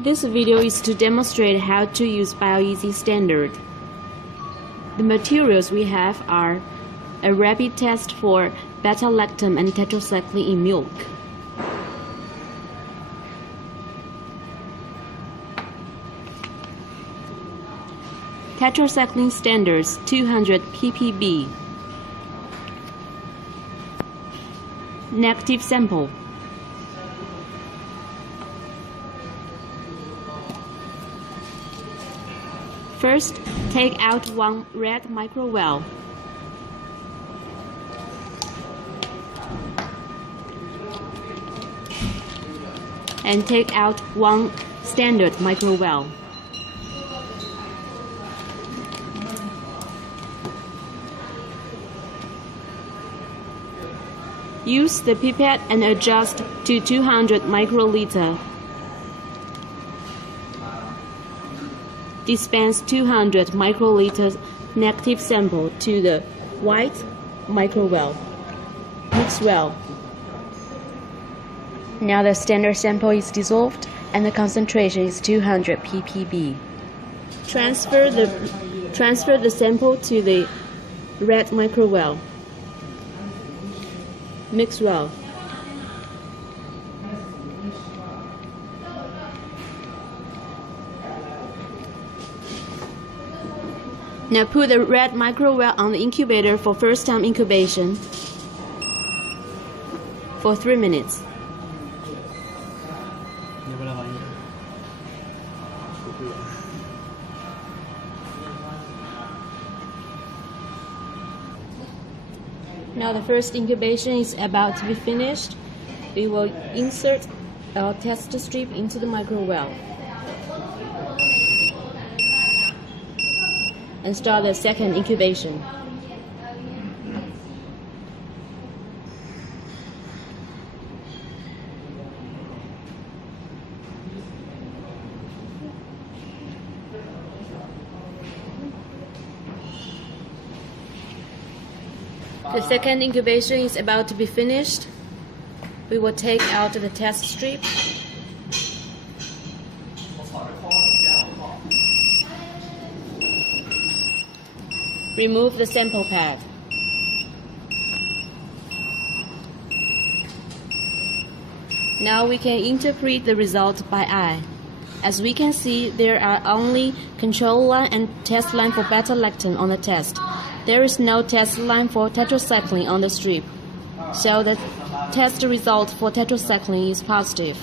This video is to demonstrate how to use Bioeasy Standard. The materials we have are a rapid test for beta-lactam and tetracycline in milk, tetracycline standards 200 ppb, negative sample, First, take out one red micro-well. And take out one standard micro-well. Use the pipette and adjust to 200 microliter. Dispense 200 microliter negative sample to the white micro-well. Mix well. Now the standard sample is dissolved and the concentration is 200 ppb. Transfer the sample to the red micro-well. Mix well. Now put the red micro-well on the incubator for first-time incubation for 3 minutes. Now the first incubation is about to be finished. We will insert our test strip into the micro-well and start the second incubation. The second incubation is about to be finished. We will take out the test strip. Remove the sample pad. Now we can interpret the result by eye. As we can see, there are only control line and test line for beta-lactam on the test. There is no test line for tetracycline on the strip, so the test result for tetracycline is positive.